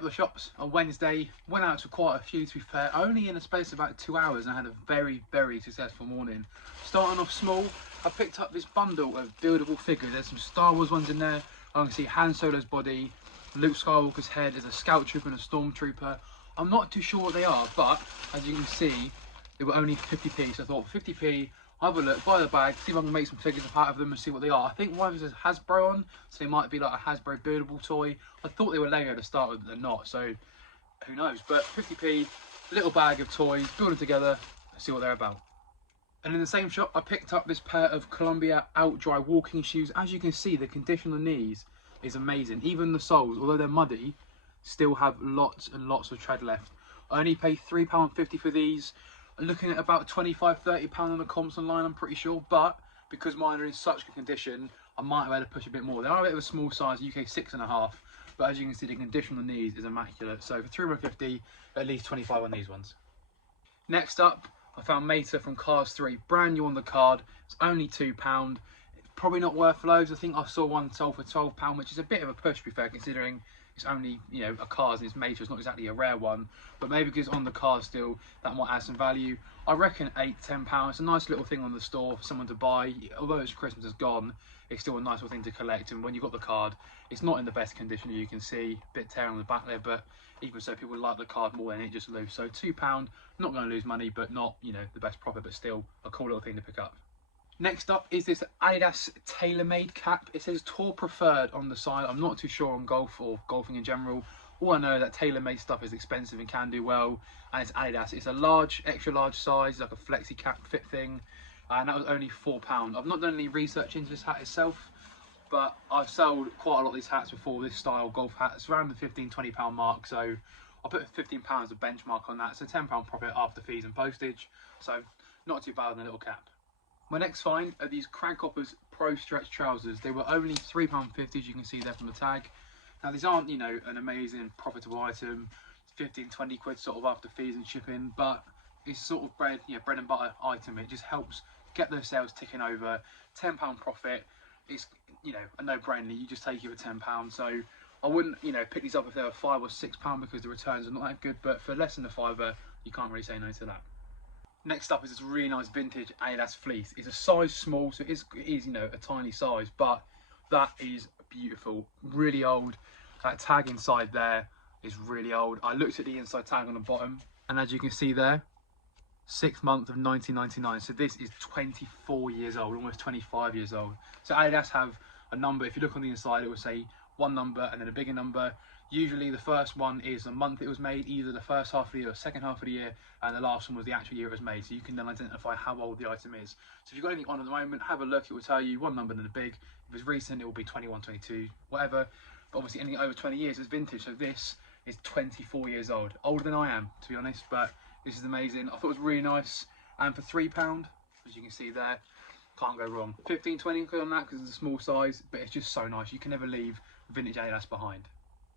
up the shops on Wednesday, went out to quite a few to be fair, only in a space of about 2 hours, and I had a very, very successful morning. Starting off small, I picked up this bundle of buildable figures. There's some Star Wars ones in there. I can see Han Solo's body, Luke Skywalker's head, there's a Scout Trooper and a Stormtrooper. I'm not too sure what they are, but as you can see, they were only 50p, so I thought 50p, have a look, buy the bag, see if I can make some figures out of them and see what they are. I think one of them says Hasbro on, so they might be like a Hasbro buildable toy. I thought they were Lego to start with, but they're not, so who knows. But 50p, little bag of toys, build them together, see what they're about. And in the same shop, I picked up this pair of Columbia Outdry walking shoes. As you can see, the condition on the knees is amazing. Even the soles, although they're muddy, still have lots and lots of tread left. I only paid £3.50 for these. I'm looking at about £25–30 on the comps online, I'm pretty sure, but because mine are in such good condition, I might have had to push a bit more. They are a bit of a small size, UK 6.5, but as you can see, the condition on the knees is immaculate. So for £3.50, at least 25 on these ones. Next up, I found Meta from Cars 3, brand new on the card. It's only £2. It's probably not worth loads. I think I saw one sold for £12, which is a bit of a push, to be fair, considering it's only, you know, a Cars and it's Meta. It's not exactly a rare one, but maybe because on the card still, that might add some value. I reckon £8–10. It's a nice little thing on the store for someone to buy. Although it's Christmas is gone, it's still a nice little thing to collect. And when you've got the card, it's not in the best condition, you can see, a bit tear on the back there, but even so, people like the card more than it just loose. So £2, not going to lose money, but not, you know, the best profit, but still a cool little thing to pick up. Next up is this Adidas TaylorMade cap. It says Tour Preferred on the side. I'm not too sure on golf or golfing in general. All I know is that TaylorMade stuff is expensive and can do well, and it's Adidas. It's a large, extra large size, like a flexi cap fit thing, and that was only £4. I've not done any research into this hat itself, but I've sold quite a lot of these hats before, this style golf hat. It's around the £15–20 mark, so I'll put £15 as a benchmark on that. So £10 profit after fees and postage, so not too bad on a little cap. My next find are these Craghoppers Pro Stretch trousers. They were only £3.50, as you can see there from the tag. Now these aren't, you know, an amazing profitable item, 15–20 quid sort of after fees and shipping, but it's sort of bread and butter item. It just helps get those sales ticking over. £10 profit. It's, you know, a no-brainer. You just take it for £10. So I wouldn't, you know, pick these up if they were £5 or £6 because the returns are not that good. But for less than a fiver, you can't really say no to that. Next up is this really nice vintage Adidas fleece. It's a size small, so it is, you know, a tiny size, but that is beautiful. Really old. That tag inside there is really old. I looked at the inside tag on the bottom, and as you can see there, 6th month of 1999. So this is 24 years old, almost 25 years old. So Adidas have a number. If you look on the inside, it will say one number and then a bigger number. Usually the first one is the month it was made, either the first half of the year or second half of the year, and the last one was the actual year it was made, so you can then identify how old the item is. So if you've got anything on at the moment, have a look. It will tell you one number and then a big. If it's recent, it will be 21, 22, whatever. But obviously anything over 20 years is vintage, so this is 24 years old. Older than I am, to be honest, but this is amazing. I thought it was really nice, and for £3, as you can see there, can't go wrong. 15–20 quid on that because it's a small size, but it's just so nice. You can never leave vintage Adidas behind.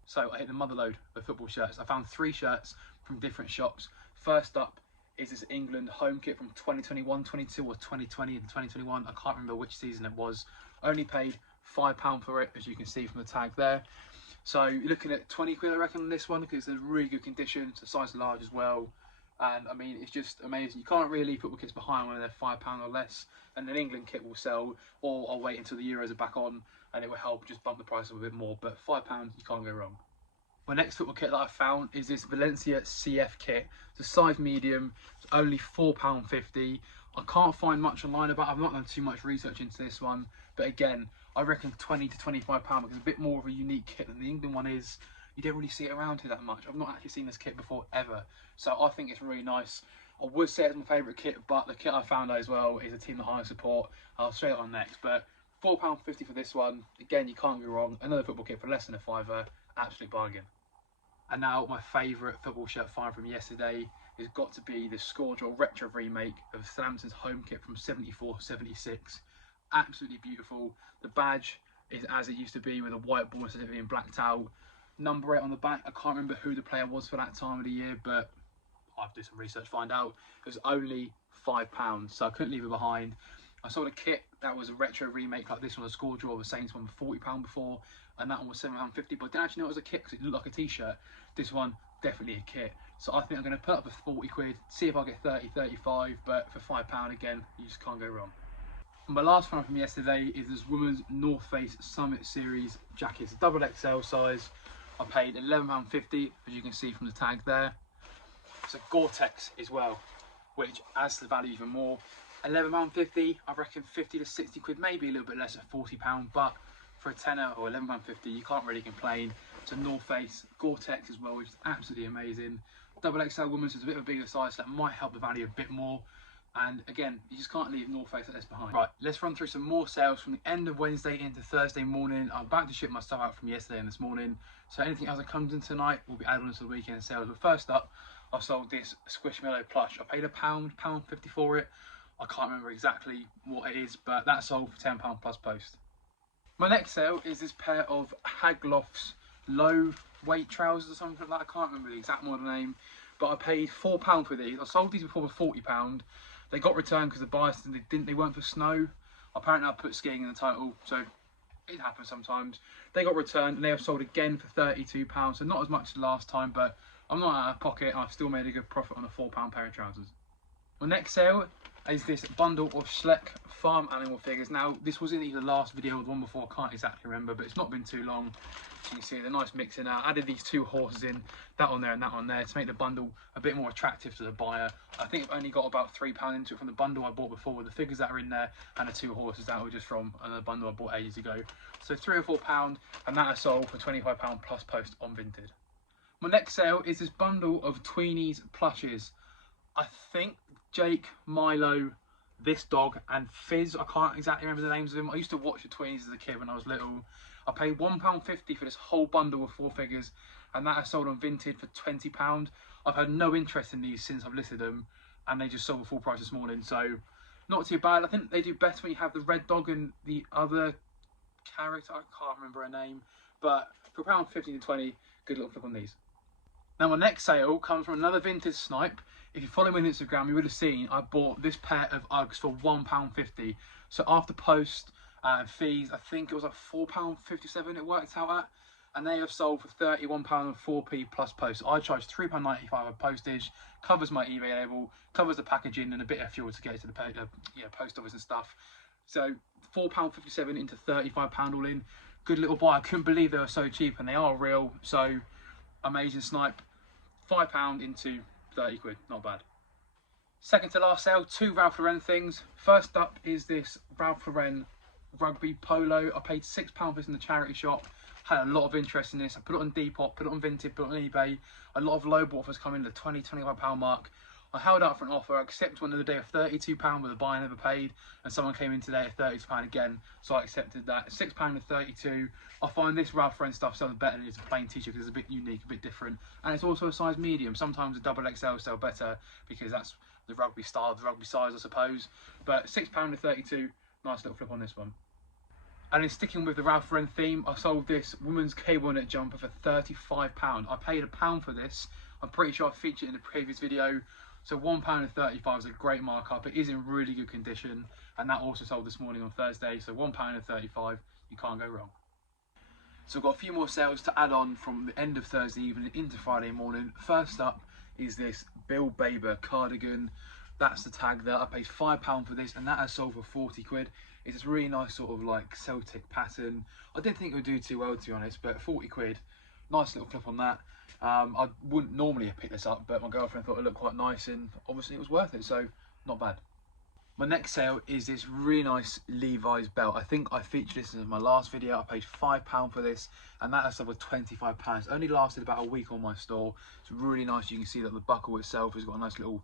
So I hit the mother load of football shirts. I found 3 shirts from different shops. First up is this England home kit from 2021, 22, or 2020 and 2021. I can't remember which season it was. Only paid £5 for it, as you can see from the tag there. So you're looking at 20 quid, I reckon, on this one because it's in really good condition. It's a size large as well. And I mean, it's just amazing. You can't really leave football kits behind when they're £5 or less. And an England kit will sell, or I'll wait until the Euros are back on and it will help just bump the price up a bit more. But £5, you can't go wrong. My next football kit that I found is this Valencia CF kit. It's a size medium. It's only £4.50. I can't find much online about it. I've not done too much research into this one. But again, I reckon £20–25 because it's a bit more of a unique kit than the England one is. You don't really see it around here that much. I've not actually seen this kit before ever. So I think it's really nice. I would say it's my favourite kit, but the kit I found out as well is a team that I support. I'll show it on next. But £4.50 for this one. Again, you can't go wrong. Another football kit for less than a fiver. Absolute bargain. And now my favourite football shirt find from yesterday has got to be the Scourge retro remake of Southampton's home kit from 74–76. Absolutely beautiful. The badge is as it used to be with a white border instead of being blacked out. Number 8 on the back. I can't remember who the player was for that time of the year, but I'll do some research, find out. It was only £5, so I couldn't leave it behind. I saw a kit that was a retro remake like this one, a Scourge or the Saints one, for £40 before, and that one was £7.50, but I didn't actually know it was a kit because it looked like a t-shirt. This one, definitely a kit. So I think I'm going to put up with 40 quid, see if I get 30, 35, but for £5 again, you just can't go wrong. And my last one from yesterday is this women's North Face Summit Series jacket. It's a double XL size. I paid £11.50, as you can see from the tag there. It's a Gore-Tex as well, which adds to the value even more. £11.50, I reckon 50 to 60 quid, maybe a little bit less at £40, but for a tenner or £11.50, you can't really complain. It's a North Face Gore-Tex as well, which is absolutely amazing. Double XL women's is a bit of a bigger size, so that might help the value a bit more. And again, you just can't leave North Face like this behind. Right, let's run through some more sales from the end of Wednesday into Thursday morning. I'm about to ship my stuff out from yesterday and this morning, so anything else that comes in tonight will be added on to the weekend sales. But first up, I sold this Squishmallow plush. I paid £1.50 for it. I can't remember exactly what it is, but that sold for £10 plus post. My next sale is this pair of Haglofts low weight trousers or something like that. I can't remember the exact model name, but I paid £4 for these. I sold these before for £40. They got returned because the buyers they weren't for snow. Apparently I put skiing in the title, so it happens sometimes. They got returned and they have sold again for £32, so not as much as last time, but I'm not out of pocket. I've still made a good profit on a £4 pair of trousers. My next sale is this bundle of Schleck farm animal figures. Now, this was in either the last video or the one before, I can't exactly remember, but it's not been too long. As you can see, the nice mixing out. Added these two horses in, that one there and that one there, to make the bundle a bit more attractive to the buyer. I think I've only got about £3 into it from the bundle I bought before, with the figures that are in there and the two horses that were just from another bundle I bought ages ago. So £3 or £4, and that is sold for £25 plus post on Vinted. My next sale is this bundle of Tweenies plushes. I think Jake, Milo, this dog, and Fizz, I can't exactly remember the names of them. I used to watch the Tweenies as a kid when I was little. I paid £1.50 for this whole bundle of 4 figures, and that is sold on Vinted for £20. I've had no interest in these since I've listed them, and they just sold for full price this morning, so not too bad. I think they do better when you have the red dog and the other character, I can't remember her name, but for £1.50 to 20, good little flip on these. Now my next sale comes from another vintage snipe. If you follow me on Instagram, you would have seen I bought this pair of Uggs for £1.50. So after post and fees, I think it was like £4.57 it worked out at. And they have sold for £31 and 4p plus post. I charge £3.95 of postage, covers my eBay label, covers the packaging and a bit of fuel to get it to the post office and stuff. So £4.57 into £35 all in. Good little buy. I couldn't believe they were so cheap, and they are real. So amazing snipe. £5 into 30 quid, not bad. Second to last sale, 2 Ralph Lauren things. First up is this Ralph Lauren rugby polo. I paid £6 for this in the charity shop. Had a lot of interest in this. I put it on Depop, put it on Vinted, put it on eBay. A lot of low offers come in the £20, £25 mark. I held out for an offer. I accepted one the other day of £32 with a buyer never paid, and someone came in today at £32 again, so I accepted that. £6 to 32. I find this Ralph Lauren stuff sells better than it's a plain t-shirt because it's a bit unique, a bit different, and it's also a size medium. Sometimes a double XL sell better because that's the rugby style, the rugby size, I suppose. But £6 to 32, nice little flip on this one. And in sticking with the Ralph Lauren theme, I sold this women's cable knit jumper for £35. I paid £1 for this. I'm pretty sure I featured it in the previous video. So £1 to 35 is a great markup. It is in really good condition, and that also sold this morning on Thursday. So £1 to 35, you can't go wrong. So I've got a few more sales to add on from the end of Thursday evening into Friday morning. First up is this Bill Baber cardigan. That's the tag there. I paid £5 for this, and that has sold for 40 quid. It's this really nice sort of like Celtic pattern. I didn't think it would do too well, to be honest, but 40 quid, nice little flip on that. I wouldn't normally have picked this up, but my girlfriend thought it looked quite nice, and obviously it was worth it, so not bad. My next sale is this really nice Levi's belt. I think I featured this in my last video. I paid £5 for this, and that has sold for £25. It only lasted about a week on my store. It's really nice. You can see that the buckle itself has got a nice little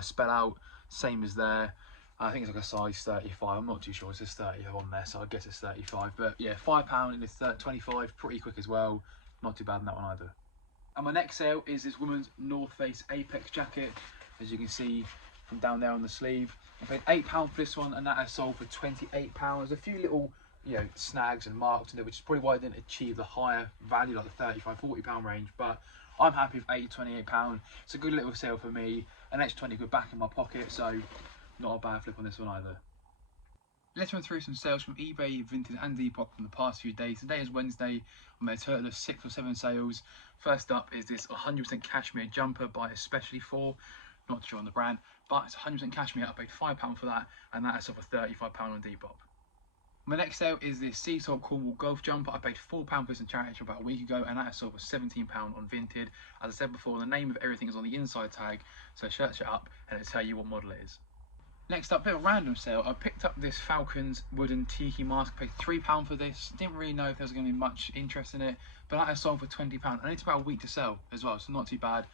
spell out, same as there. I think it's like a size 35. I'm not too sure. It says 30 on there, so I guess it's 35. But yeah, £5 and it's 25. Pretty quick as well. Not too bad in that one either. And my next sale is this woman's North Face Apex jacket. As you can see from down there on the sleeve, I paid £8 for this one, and that has sold for £28. There's a few little, snags and marks in it, which is probably why I didn't achieve the higher value, like the £35, £40 range. But I'm happy with £28. It's a good little sale for me. An extra 20 quid back in my pocket, so not a bad flip on this one either. Let's run through some sales from eBay, Vinted and Depop from the past few days. Today is Wednesday. I made a total of 6 or 7 sales. First up is this 100% cashmere jumper by Especially For, not sure on the brand, but it's 100% cashmere. I paid £5 for that, and that is sold for £35 on Depop. My next sale is this Seasalt Cornwall golf jumper. I paid £4 for this in charity about a week ago, and that is sold for £17 on Vinted. As I said before, the name of everything is on the inside tag, so search it up and it'll tell you what model it is. Next up, a bit of a random sale. I picked up this Falcons wooden tiki mask, paid £3 for this. Didn't really know if there was going to be much interest in it, but that is sold for £20. And it's about a week to sell as well, so not too bad.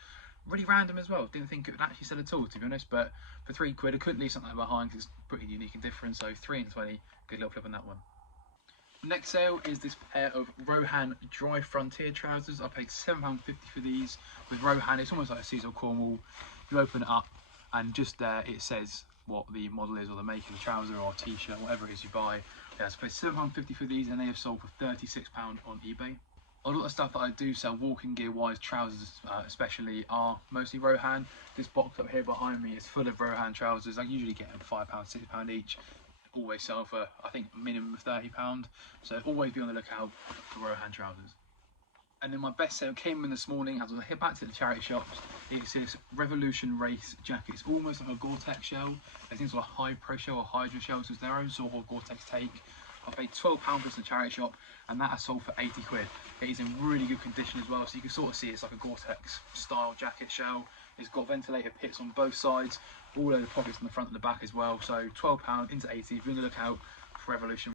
Really random as well. Didn't think it would actually sell at all, to be honest, but for £3, I couldn't leave something behind because it's pretty unique and different, so 3 and 20, good little flip on that one. Next sale is this pair of Rohan Dry Frontier trousers. I paid £7.50 for these. With Rohan, it's almost like a Seasalt Cornwall. You open it up and just there it says what the model is or the make of the trouser or t-shirt, whatever it is you buy. Yeah, so I paid £7.50 for these and they have sold for £36 on eBay. A lot of stuff that I do sell walking gear wise, trousers especially, are mostly Rohan. This box up here behind me is full of Rohan trousers. I usually get them £5, £6 each. Always sell for, I think, a minimum of £30, so always be on the lookout for Rohan trousers. And then my best sale came in this morning as I hit back to the charity shops. It's this Revolution Race jacket. It's almost like a Gore-Tex shell. I think it's like a high pro shell or Hydra shell, so it's their own sort of Gore-Tex take. I paid £12 for this in the charity shop, and that has sold for £80. It is in really good condition as well, so you can sort of see it's like a Gore-Tex style jacket shell. It's got ventilator pits on both sides, all over the pockets on the front and the back as well. So £12 into 80. Be on the lookout for Revolution